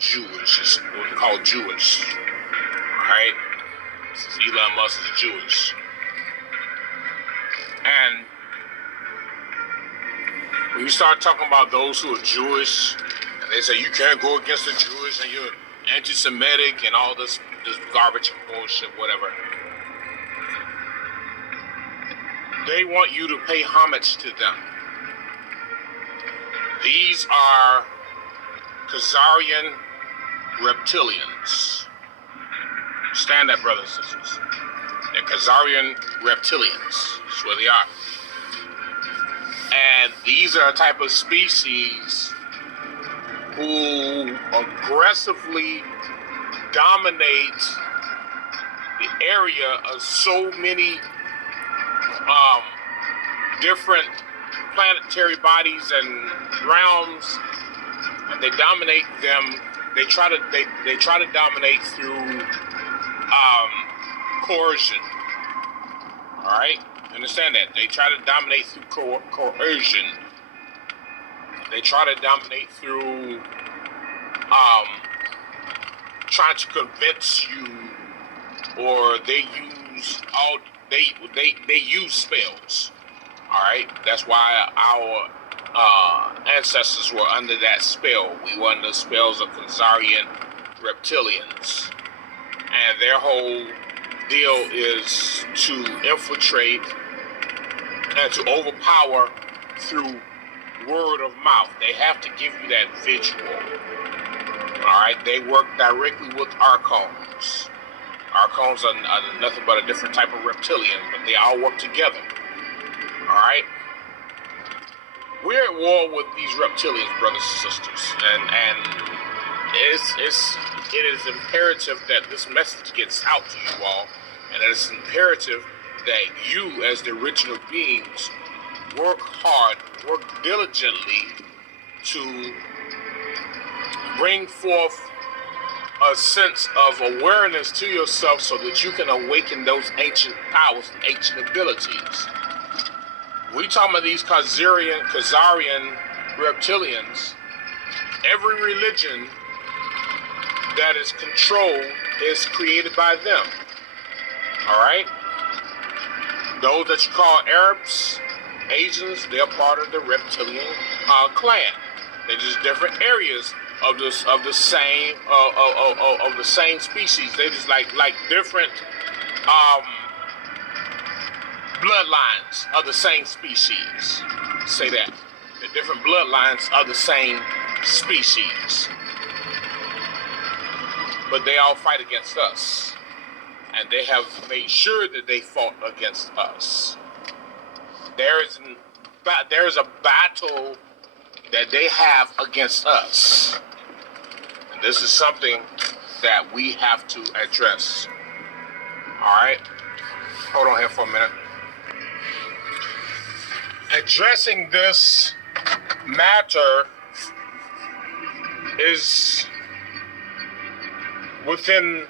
Jewish. It's what we call Jewish. Alright? Elon Musk is Jewish. And when you start talking about those who are Jewish, and they say you can't go against the Jewish and you're anti-Semitic and all this garbage and bullshit, whatever. They want you to pay homage to them. These are Khazarian Reptilians. Understand that, brothers and sisters. They're Khazarian Reptilians. That's where they are. And these are a type of species who aggressively dominate the area of so many different planetary bodies and realms, and they dominate them. They try to dominate through coercion. All right, understand that they try to dominate through coercion. They try to dominate through trying to convince you, or they use spells. All right, that's why our ancestors were under that spell. We were under the spells of Khazarian Reptilians, and their whole deal is to infiltrate and to overpower through word of mouth. They have to give you that visual. All right, they work directly with Archons. Archons are nothing but a different type of reptilian, but they all work together. All right, we're at war with these reptilians, brothers and sisters, and it is imperative that this message gets out to you all, and it's imperative that you, as the original beings, work hard, work diligently to bring forth a sense of awareness to yourself so that you can awaken those ancient powers and ancient abilities. We talking about these Khazarian reptilians. Every religion that is controlled is created by them. All right? Those that you call Arabs, Asians, they're part of the reptilian clan. They're just different areas of the same species. They just like different bloodlines of the same species. Say that. The different bloodlines of the same species. But they all fight against us. And they have made sure that they fought against us. There is a battle that they have against us. And this is something that we have to address. All right? Hold on here for a minute. Addressing this matter is within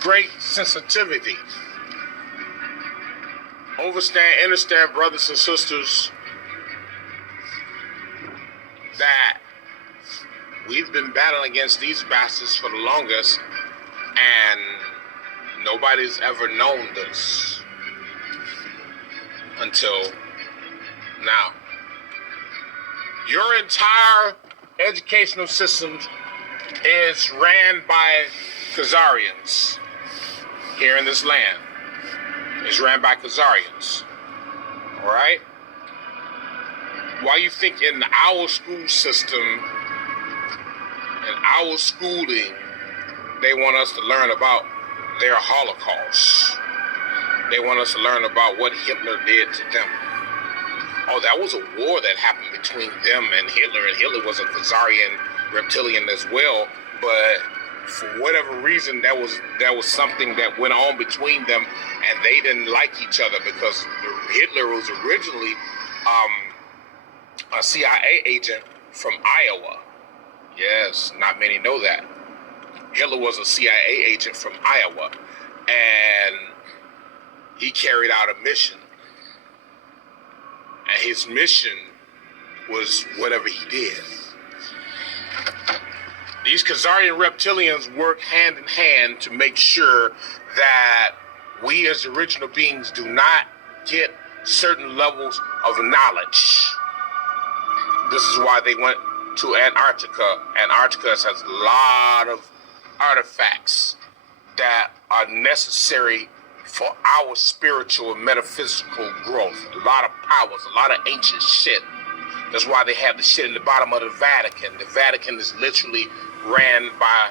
great sensitivity. Understand, brothers and sisters, that we've been battling against these bastards for the longest, and nobody's ever known this until now. Your entire educational system is ran by Khazarians here in this land. It's ran by Khazarians. All right? Why you think in our school system, in our schooling, they want us to learn about their Holocaust? They want us to learn about what Hitler did to them. Oh, that was a war that happened between them and Hitler was a Khazarian reptilian as well, but for whatever reason, that was something that went on between them, and they didn't like each other because Hitler was originally a CIA agent from Iowa. Yes, not many know that. Hitler was a CIA agent from Iowa, and he carried out a mission. And his mission was whatever he did. These Khazarian reptilians work hand in hand to make sure that we as original beings do not get certain levels of knowledge. This is why they went to Antarctica. Antarctica has a lot of artifacts that are necessary for our spiritual and metaphysical growth. A lot of powers, a lot of ancient shit. That's why they have the shit in the bottom of the Vatican. The Vatican is literally ran by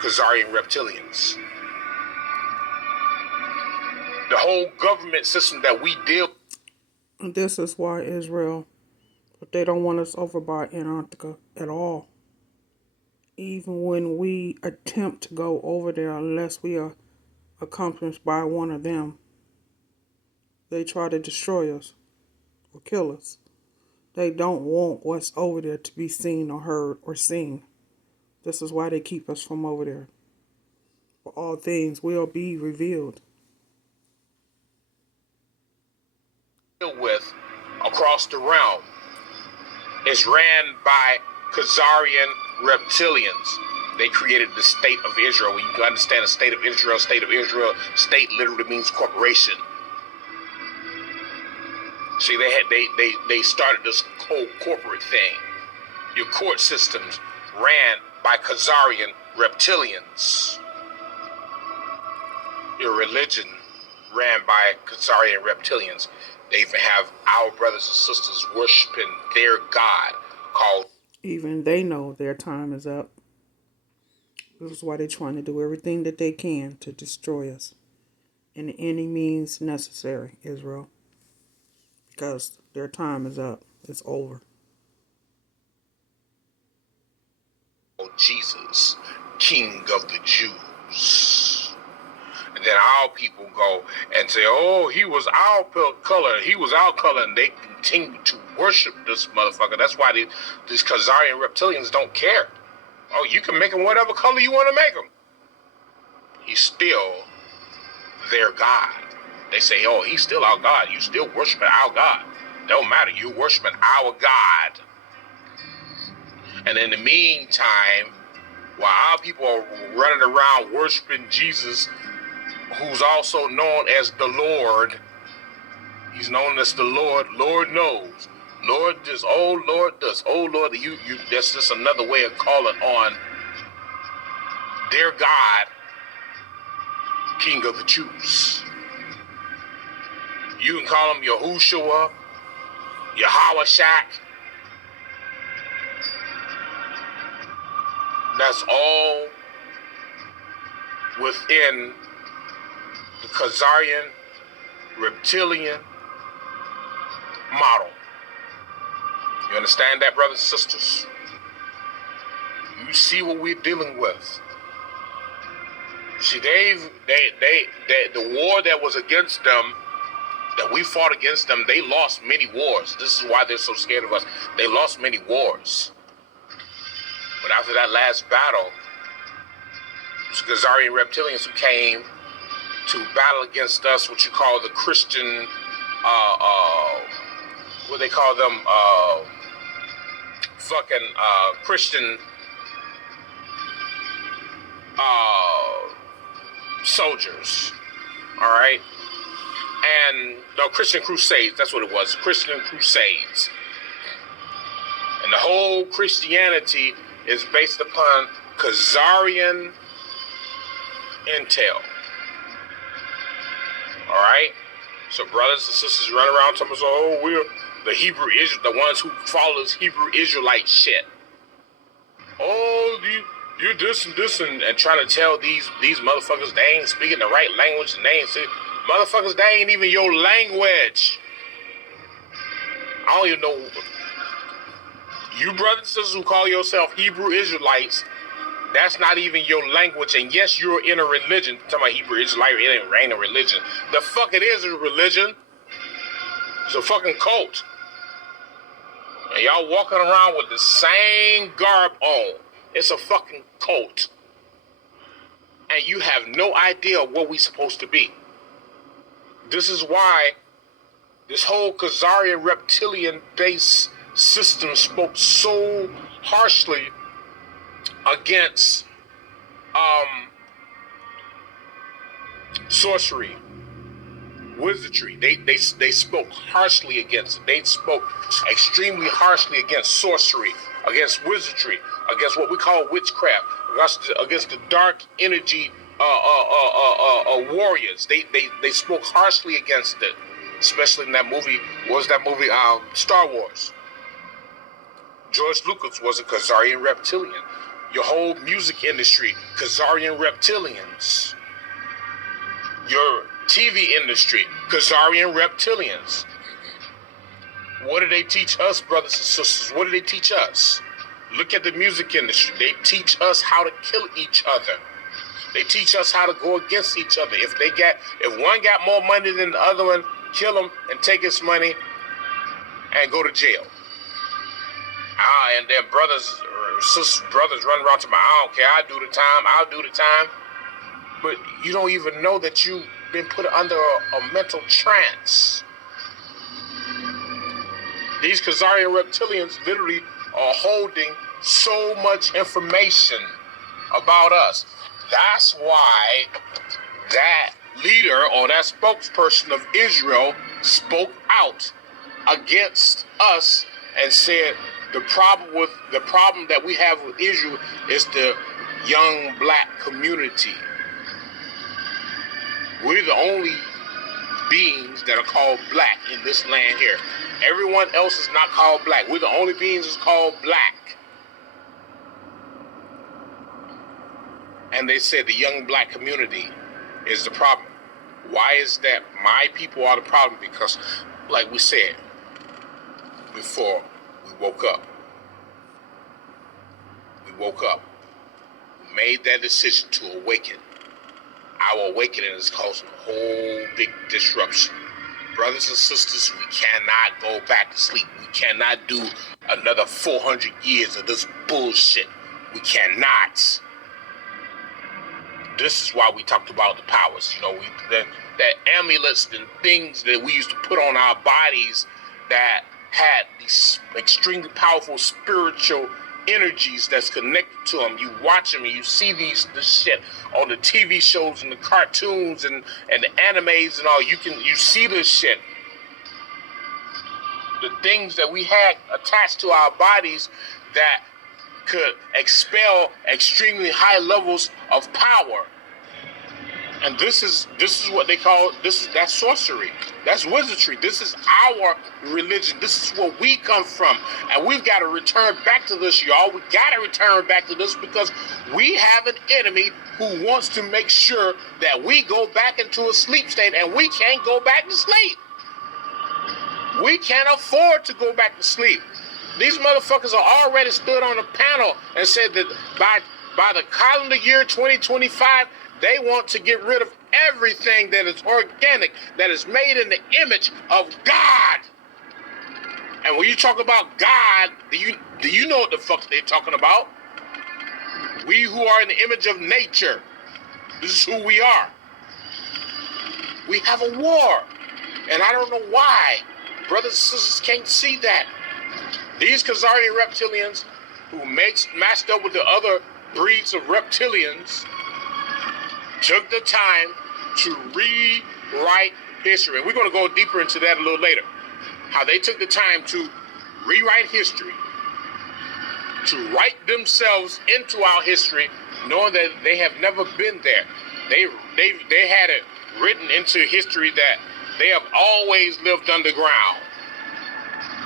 Khazarian reptilians. The whole government system that we deal with. This is why Israel, but they don't want us over by Antarctica at all. Even when we attempt to go over there, unless we are accompanied by one of them, they try to destroy us or kill us. They don't want what's over there to be seen or heard or seen. This is why they keep us from over there. For all things will be revealed. With across the realm is ran by Khazarian reptilians. They created the state of Israel. When you understand the state of Israel, state literally means corporation. See, they started this whole corporate thing. Your court systems ran by Khazarian reptilians. Your religion ran by Khazarian reptilians. They even have our brothers and sisters worshiping their god called... Even they know their time is up. This is why they're trying to do everything that they can to destroy us in any means necessary, Israel. Because their time is up. It's over. Jesus, King of the Jews. And then our people go and say, oh, he was our color. He was our color. And they continue to worship this motherfucker. That's why these Khazarian reptilians don't care. Oh, you can make him whatever color you want to make him. He's still their God. They say, oh, he's still our God. You still worshiping our God. Don't matter. You're worshiping our God. And in the meantime, while our people are running around worshiping Jesus, who's also known as the Lord, he's known as the Lord. Lord knows. Lord this, oh Lord this, oh Lord, you that's just another way of calling on their God, King of the Jews. You can call him Yahushua, Yahawashak. That's all within the Khazarian reptilian model. You understand that, brothers and sisters? You see what we're dealing with. See, the war that was against them, that we fought against them, they lost many wars. This is why they're so scared of us. They lost many wars. But after that last battle, it was Khazarian reptilians who came to battle against us, what you call the Christian, what they call them, Christian soldiers, all right? And no, Christian Crusades, that's what it was, Christian Crusades. And the whole Christianity is based upon Khazarian intel. All right? So brothers and sisters run around telling us, oh, we're the Hebrew Israel, the ones who follow this Hebrew Israelite shit. Oh, you're this and trying to tell these motherfuckers they ain't speaking the right language and they ain't saying, motherfuckers, they ain't even your language. I don't even know. You brothers and sisters who call yourself Hebrew Israelites, that's not even your language. And yes, you're in a religion. I'm talking about Hebrew Israelite, it ain't a religion. The fuck it is a religion. It's a fucking cult. And y'all walking around with the same garb on. It's a fucking cult. And you have no idea what we supposed to be. This is why this whole Khazarian reptilian base system spoke so harshly against sorcery, wizardry. They spoke harshly against it. They spoke extremely harshly against sorcery, against wizardry, against what we call witchcraft, against the dark energy warriors. They spoke harshly against it, especially in that movie. What was that movie? Star Wars. George Lucas was a Khazarian reptilian. Your whole music industry, Khazarian reptilians. Your TV industry, Khazarian reptilians. What do they teach us, brothers and sisters? What do they teach us? Look at the music industry. They teach us how to kill each other. They teach us how to go against each other. If one got more money than the other one, kill him and take his money and go to jail. And then brothers run around to me, I don't care, I'll do the time. But you don't even know that you've been put under a mental trance. These Khazarian reptilians literally are holding so much information about us. That's why that leader or that spokesperson of Israel spoke out against us and said the problem that we have with Israel is the young black community. We're the only beings that are called black in this land here. Everyone else is not called black. We're the only beings that's called black. And they said the young black community is the problem. Why is that? My people are the problem because, like we said before we woke up, we made that decision to awaken. Our awakening is causing a whole big disruption. Brothers and sisters, we cannot go back to sleep. We cannot do another 400 years of this bullshit. We cannot. This is why we talked about the powers. That amulets and things that we used to put on our bodies that had these extremely powerful spiritual energies that's connected to them. You watch them and you see this shit on the TV shows and the cartoons and the animes and all. You see this shit. The things that we had attached to our bodies that could expel extremely high levels of power. And this is what they call that's sorcery. That's wizardry. This is our religion. This is where we come from. And we've got to return back to this, y'all. We got to return back to this because we have an enemy who wants to make sure that we go back into a sleep state, and we can't go back to sleep. We can't afford to go back to sleep. These motherfuckers are already stood on a panel and said that by the calendar year 2025, they want to get rid of everything that is organic, that is made in the image of God. And when you talk about God, do you know what the fuck they're talking about? We who are in the image of nature. This is who we are. We have a war. And I don't know why brothers and sisters can't see that. These Khazarian reptilians who matched up with the other breeds of reptilians took the time to rewrite history. And we're going to go deeper into that a little later. How they took the time to rewrite history, to write themselves into our history, knowing that they have never been there. They had it written into history that they have always lived underground.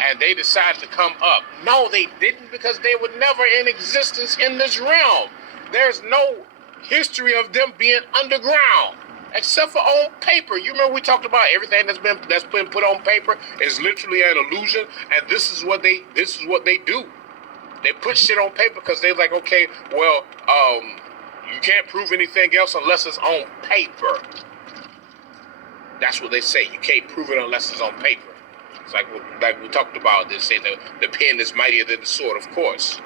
And they decided to come up. No, they didn't, because they were never in existence in this realm. There's no history of them being underground, except for on paper. You remember we talked about everything that's been put on paper is literally an illusion, and this is what they do. They put shit on paper because they're like, okay, well, you can't prove anything else unless it's on paper. That's what they say. You can't prove it unless it's on paper. It's like we talked about. They say the pen is mightier than the sword, of course,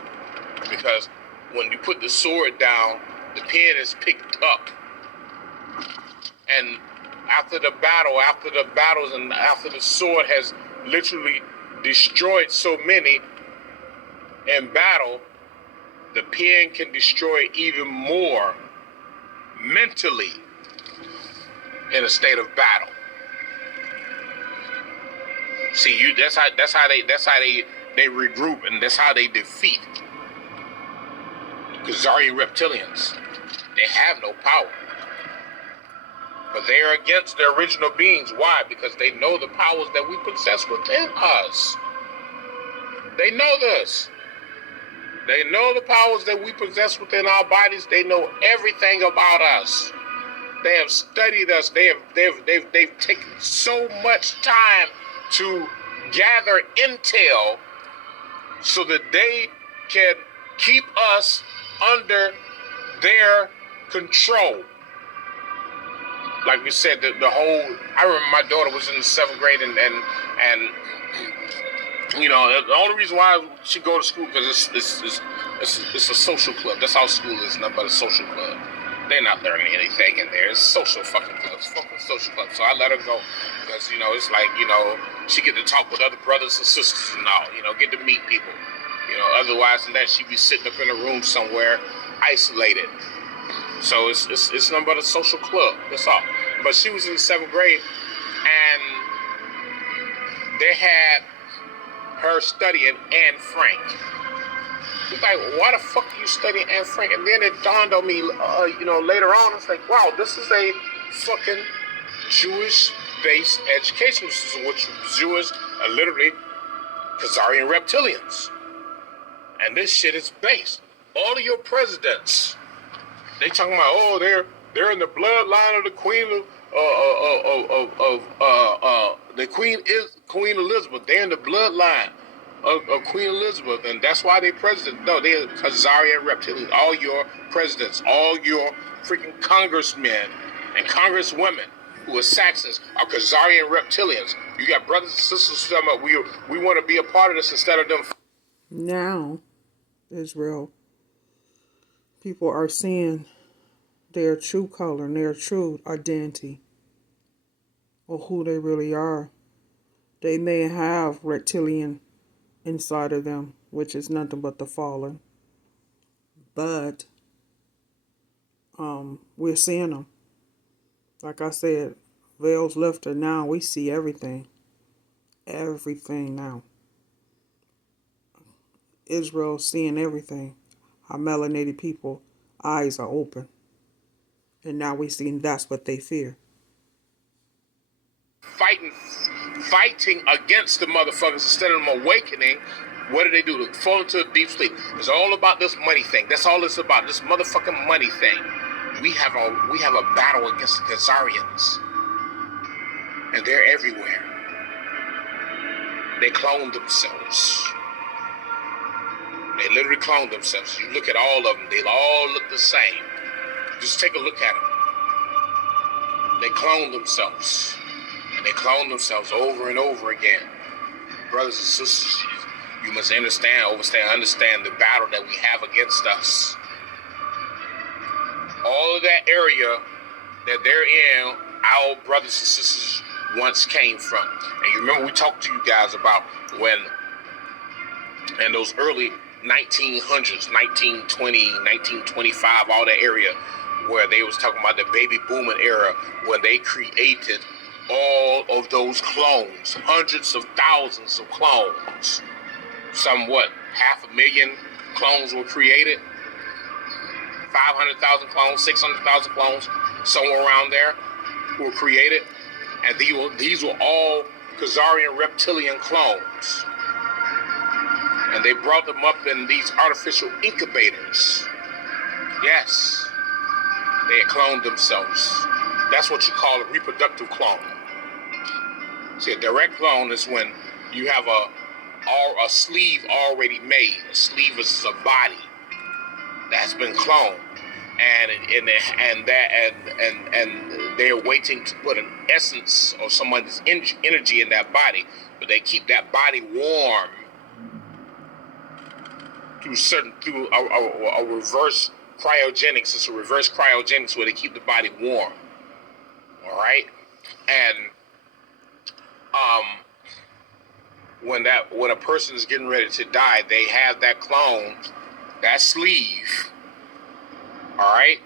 because when you put the sword down, the pen is picked up. And after the battles, and after the sword has literally destroyed so many in battle, the pen can destroy even more mentally in a state of battle. See, that's how they regroup, and that's how they defeat Khazarian reptilians. They have no power. But they are against their original beings. Why? Because they know the powers that we possess within us. They know this. They know the powers that we possess within our bodies. They know everything about us. They have studied us. They've taken so much time to gather intel so that they can keep us under their control. Like we said, the whole. I remember my daughter was in the 7th grade, and you know, the only reason why she go to school because it's a social club. That's how school is, nothing but a social club. They're not learning anything in there. It's social fucking clubs, fucking social clubs. So I let her go because you know it's like she get to talk with other brothers and sisters and all. Get to meet people. Otherwise than that, she'd be sitting up in a room somewhere, isolated. So it's nothing but a social club. That's all. But she was in the 7th grade, and they had her studying Anne Frank. She's like, why the fuck are you studying Anne Frank? And then it dawned on me, later on, it's like, wow, this is a fucking Jewish-based education system, which Jews are literally Khazarian reptilians. And this shit is based. All of your presidents, they talking about, they're in the bloodline of the Queen the Queen Elizabeth. They're in the bloodline of Queen Elizabeth, and that's why they president. No, they're Khazarian reptilians. All your presidents, all your freaking congressmen and congresswomen who are Saxons are Khazarian reptilians. You got brothers and sisters who talking about we want to be a part of this instead of them. Now, Israel, people are seeing their true color and their true identity, or who they really are. They may have reptilian inside of them, which is nothing but the fallen. But we're seeing them. Like I said, veils lifted. Now we see everything. Everything now. Israel seeing everything. Our melanated people eyes are open. And now we see that's what they fear. Fighting against the motherfuckers instead of them awakening. What do? They fall into a deep sleep. It's all about this money thing. That's all it's about. This motherfucking money thing. We have a battle against the Khazarians, and they're everywhere. They clone themselves. They literally clone themselves. You look at all of them. They all look the same. Just take a look at them. They clone themselves. And they clone themselves over and over again. Brothers and sisters, you must understand the battle that we have against us. All of that area that they're in, our brothers and sisters once came from. And you remember we talked to you guys about when, in those early 1900s, 1920, 1925, all that area, where they was talking about the baby booming era, when they created all of those clones, hundreds of thousands of clones. 500,000 clones were created, 500,000 clones, 600,000 clones, somewhere around there were created, and these were all Khazarian reptilian clones, and they brought them up in these artificial incubators. Yes, they had cloned themselves. That's what you call a reproductive clone. See, a direct clone is when you have a sleeve already made. A sleeve is a body that's been cloned, and they're waiting to put an essence or someone's energy in that body, but they keep that body warm through a reverse cryogenics. It's a reverse cryogenics where they keep the body warm. All right, and when a person is getting ready to die, they have that clone that sleeve, all right,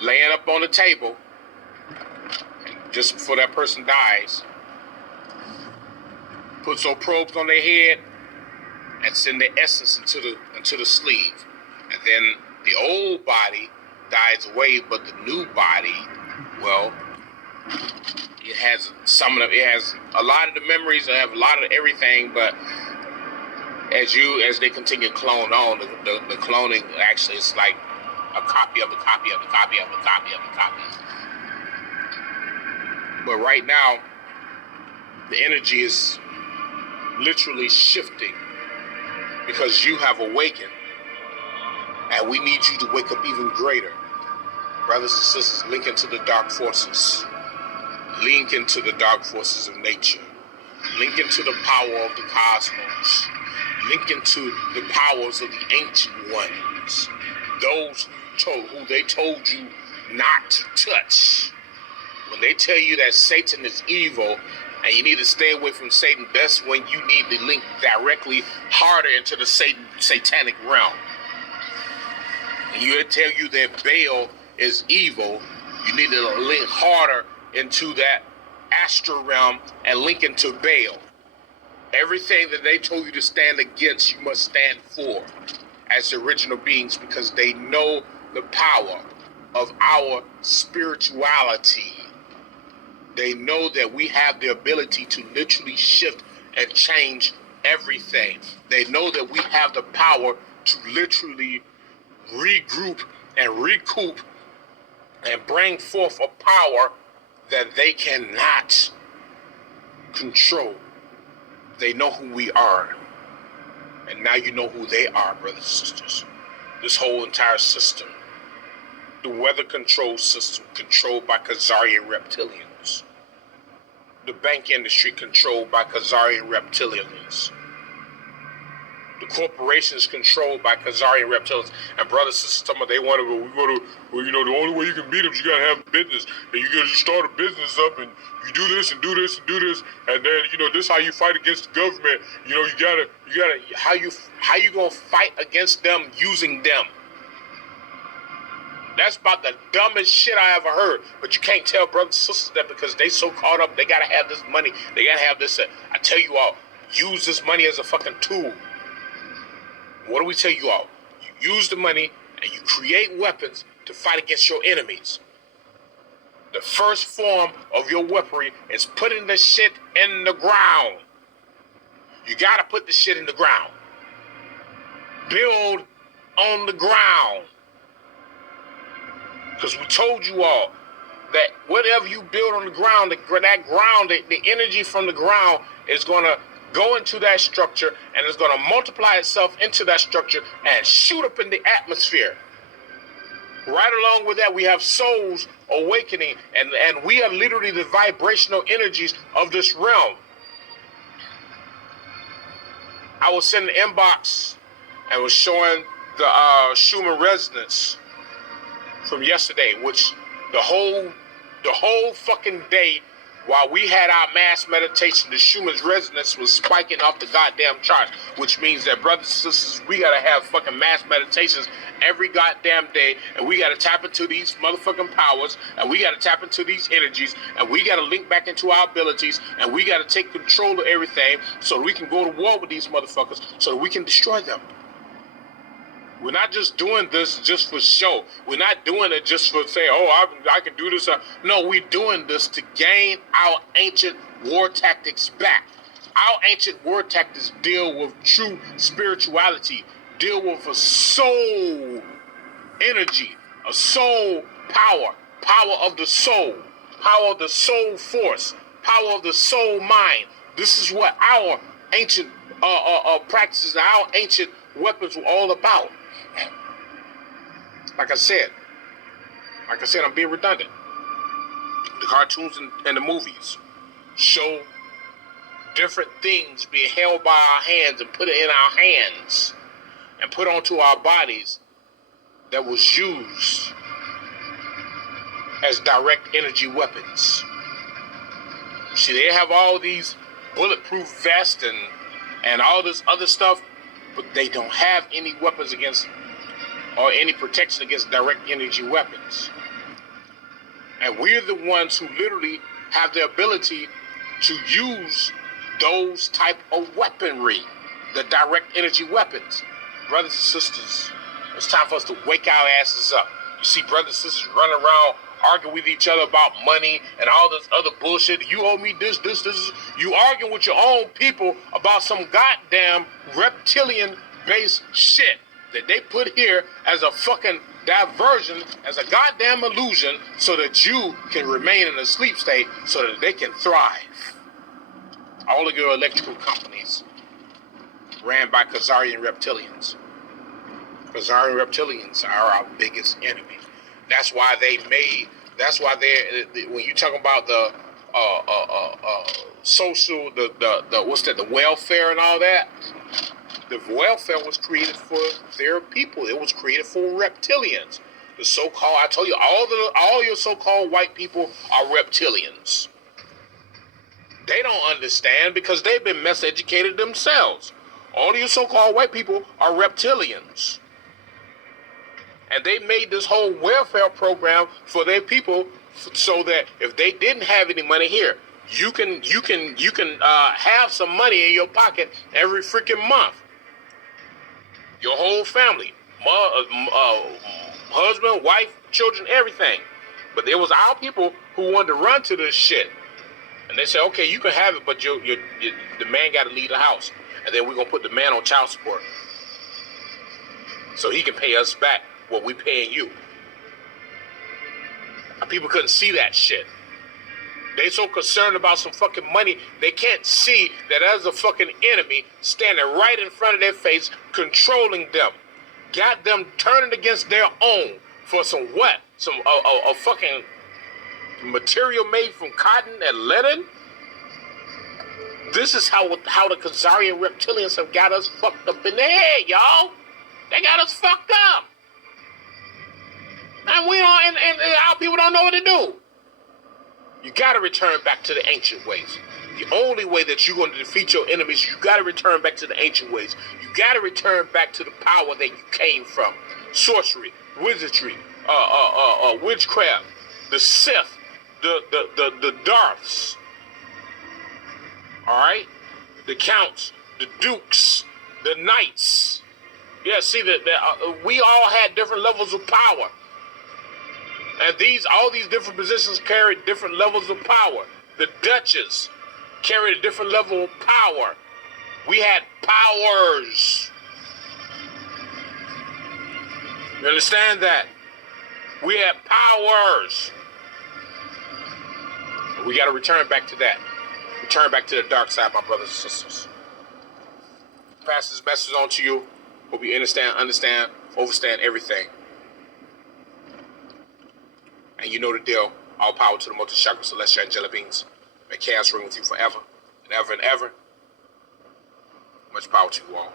laying up on the table, and just before that person dies, put some probes on their head and send the essence into the sleeve. And then the old body dies away, but the new body, well, it has a lot of the memories, it have a lot of everything, but as they continue to clone on, the cloning actually is like a copy of the copy of the copy of the copy of the copy. But right now, the energy is literally shifting because you have awakened, and we need you to wake up even greater. Brothers and sisters, link into the dark forces. Link into the dark forces of nature. Link into the power of the cosmos. Link into the powers of the ancient ones. Those who they told you not to touch. When they tell you that Satan is evil and you need to stay away from Satan, that's when you need to link directly harder into the satanic realm. And you tell you that Baal is evil, you need to link harder into that astral realm and link into Baal. Everything that they told you to stand against, you must stand for as the original beings, because they know the power of our spirituality. They know that we have the ability to literally shift and change everything. They know that we have the power to literally regroup and recoup and bring forth a power that they cannot control. They know who we are. And now you know who they are, brothers and sisters. This whole entire system. The weather control system controlled by Khazarian reptilians. The bank industry controlled by Khazarian reptilians. The corporations controlled by Khazarian reptilians. And brothers and sisters, they want to, the only way you can beat them is you got to have a business. And you got to start a business up and you do this and do this and do this. And then, this is how you fight against the government. You gotta, how you gonna fight against them using them? That's about the dumbest shit I ever heard. But you can't tell brothers and sisters that because they so caught up, they gotta have this money. They gotta have this. I tell you all, use this money as a fucking tool. What do we tell you all? You use the money and you create weapons to fight against your enemies. The first form of your weaponry is putting the shit in the ground. You gotta put the shit in the ground. Build on the ground. Because we told you all that whatever you build on the ground, the energy from the ground is gonna go into that structure and it's gonna multiply itself into that structure and shoot up in the atmosphere. Right along with that, we have souls awakening, and we are literally the vibrational energies of this realm. I was sending an inbox and was showing the Schumann resonance from yesterday, which the whole fucking day while we had our mass meditation, the Schumann's resonance was spiking off the goddamn charts, which means that brothers and sisters, we gotta have fucking mass meditations every goddamn day, and we gotta tap into these motherfucking powers, and we gotta tap into these energies, and we gotta link back into our abilities, and we gotta take control of everything so that we can go to war with these motherfuckers so that we can destroy them. We're not just doing this just for show. We're not doing it just for say, oh, I can do this. No, we're doing this to gain our ancient war tactics back. Our ancient war tactics deal with true spirituality, deal with a soul energy, a soul power, power of the soul force, power of the soul mind. This is what our ancient practices, our ancient weapons were all about. Like I said, I'm being redundant. The cartoons and the movies show different things being held by our hands and put it in our hands and put onto our bodies that was used as direct energy weapons. See, they have all these bulletproof vests and all this other stuff. but they don't have any weapons against or any protection against direct energy weapons. And we're the ones who literally have the ability to use those type of weaponry, the direct energy weapons. Brothers and sisters, it's time for us to wake our asses up. You see brothers and sisters running around arguing with each other about money and all this other bullshit. You owe me this. You arguing with your own people about some goddamn reptilian-based shit that they put here as a fucking diversion, as a goddamn illusion, so that you can remain in a sleep state so that they can thrive. All of your electrical companies ran by Khazarian reptilians. Khazarian reptilians are our biggest enemy. That's why when you talk about the social, the welfare and all that, the welfare was created for their people. It was created for reptilians. The so-called, I told you, all your so-called white people are reptilians. They don't understand because they've been miseducated themselves. All of you so-called white people are reptilians. And they made this whole welfare program for their people so that if they didn't have any money here, you can have some money in your pocket every freaking month. Your whole family, husband, wife, children, everything. But there was our people who wanted to run to this shit. And they said, okay, you can have it, but the man got to leave the house. And then we're going to put the man on child support so he can pay us back what we paying you. Our people couldn't see that shit. They so concerned about some fucking money, they can't see that there's a fucking enemy standing right in front of their face, controlling them. Got them turning against their own for some what? Some a fucking material made from cotton and linen? This is how the Khazarian reptilians have got us fucked up in the head, y'all. They got us fucked up. And we don't, and our people don't know what to do. You got to return back to the ancient ways. The only way that you're going to defeat your enemies, you got to return back to the ancient ways. You got to return back to the power that you came from. Sorcery, wizardry, witchcraft, the Sith, the Darths. All right? The counts, the dukes, the knights. Yeah, see, we all had different levels of power. And all these different positions carried different levels of power. The duchess carried a different level of power. We had powers. You understand that? We had powers. We got to return back to that. Return back to the dark side, my brothers and sisters. Pass this message on to you. Hope you understand, overstand everything. And you know the deal. All power to the multi-chakra celestial angelic beings. May chaos ring with you forever and ever and ever. Much power to you all.